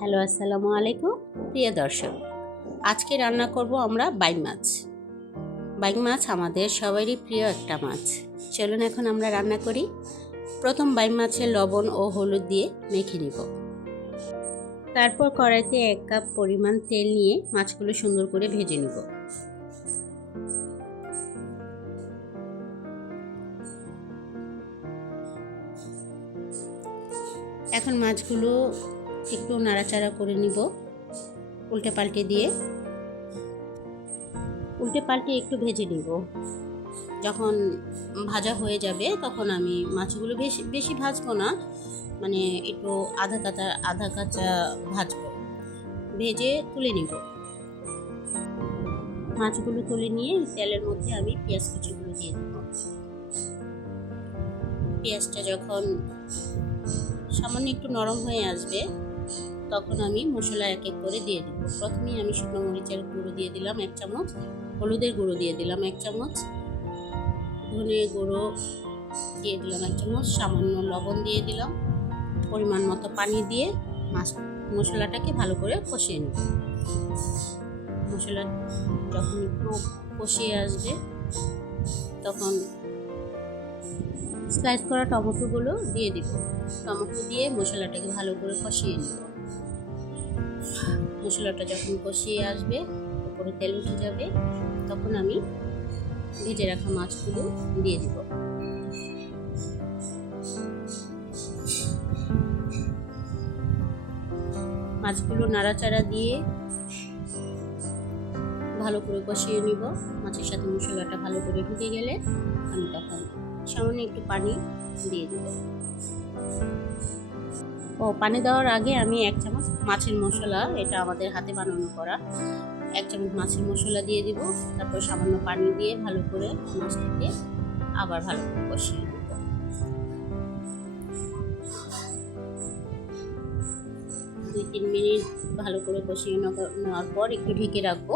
Hello, আসসালামু আলাইকুম। প্রিয় দর্শক, আজকে রান্না করব আমরা বাইং মাছ। বাইং মাছ আমাদের সবারই প্রিয় একটা মাছ। চলুন এখন আমরা রান্না করি। প্রথম বাইং মাছের লবণ ও হলুদ দিয়ে মেখে নিব। তারপর কড়াইতে এক কাপ পরিমাণ তেল নিয়ে মাছগুলো সুন্দর করে ভেজে নিব। এখন মাছগুলো একটু নাড়াচাড়া করে নিব। উল্টে পাল্টে দিয়ে। উল্টে পাল্টে একটু ভেজে নিব। যখন ভাজা হয়ে যাবে তখন আমি মাছগুলো বেশি বেশি ভাজবো না। মানে একটু আধা কাঁচা আধা কাঁচা ভাজবো। ভেজে তুলে নিব। মাছগুলো তুলে নিয়ে তেলের মধ্যে আমি পেঁয়াজ কুচিগুলো দিয়ে দেব। পেঁয়াজটা যখন সামান্য একটু নরম হয়ে আসবে তখন আমি মশলা এক এক করে দিয়ে দিব প্রথমেই আমি শুকনো মরিচের গুঁড়ো দিয়ে দিলাম এক চামচ, হলুদের গুঁড়ো দিয়ে দিলাম এক চামচ, ধনে গুঁড়ো দিয়ে দিলাম এক চামচ, সামান্য লবণ দিয়ে দিলাম, পরিমাণ মতো পানি দিয়ে মাছ, মশলাটাকে ভালো করে কষিয়ে নেব মশলা যখন একটু কষিয়ে আসবে, তখন স্লাইস করা টমেটোগুলো দিয়ে দিব। টমেটো দিয়ে মশলাটাকে ভালো করে কষিয়ে নেব। মশলাটা যখন কষিয়ে আসবে, উপরে তেল উঠে যাবে, তখন আমি ভেজে রাখা মাছগুলো দিয়ে দিব। মাছগুলো নাড়াচাড়া দিয়ে ভালো করে কষিয়ে নিব। মাছের সাথে মশলাটা ভালো করে ঢুকে গেলে আমি তখন সামান্য একটু পানি দিয়ে দেব ও, পানি দেওয়ার আগে আমি এক চামচ মাছের মশলা, এটা আমাদের হাতে বানানো করা। এক চামচ মাছের মশলা দিয়ে দিব, তারপর সামান্য পানি দিয়ে ভালো করে মাছটাকে আবার ভালো করে কষিয়ে দেব দুই, তিন মিনিট ভালো করে কষিয়ে নেওয়ার পর একটু ঢেকে রাখব।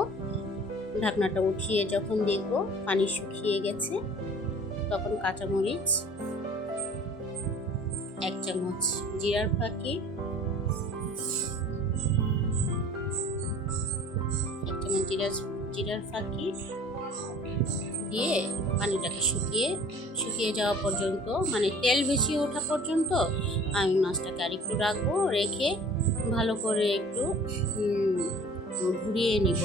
ঢাকনাটা উঠিয়ে যখন দেখব পানি শুকিয়ে গেছে তখন কাঁচামরিচ, এক চামচ জিরার ফাঁকি, এক চামচ জিরা, জিরার ফাঁকি দিয়ে পানিটাকে শুকিয়ে শুকিয়ে যাওয়া পর্যন্ত মানে তেল বেশি ওঠা পর্যন্ত আমি মাছটাকে আর একটু রাখব, রেখে ভালো করে একটু ঘুরিয়ে নিব।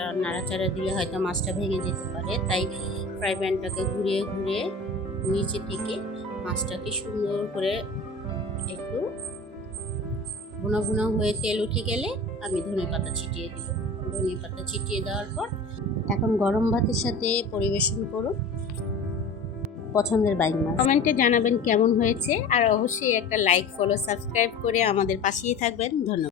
কারণ নাড়াচাড়া দিলে হয়তো মাছটা ভেঙে যেতে পারে। তাই ফ্রাই প্যানটাকে ঘুরিয়ে ঘুরিয়ে নিচে থেকে মাছটাকে সুন্দর করে একটু ভুনা ভুনা হয়ে তেল উঠে গেলে আমি ধনে পাতা ছিটিয়ে দিব। ধনে পাতা ছিটিয়ে দেওয়ার পর এখন গরম ভাতের সাথে পরিবেশন করুন। পছন্দের বাইক মাছ। কমেন্টে জানাবেন কেমন হয়েছে। আর অবশ্যই একটা লাইক, ফলো, সাবস্ক্রাইব করে আমাদের পাশেই থাকবেন। ধন্যবাদ।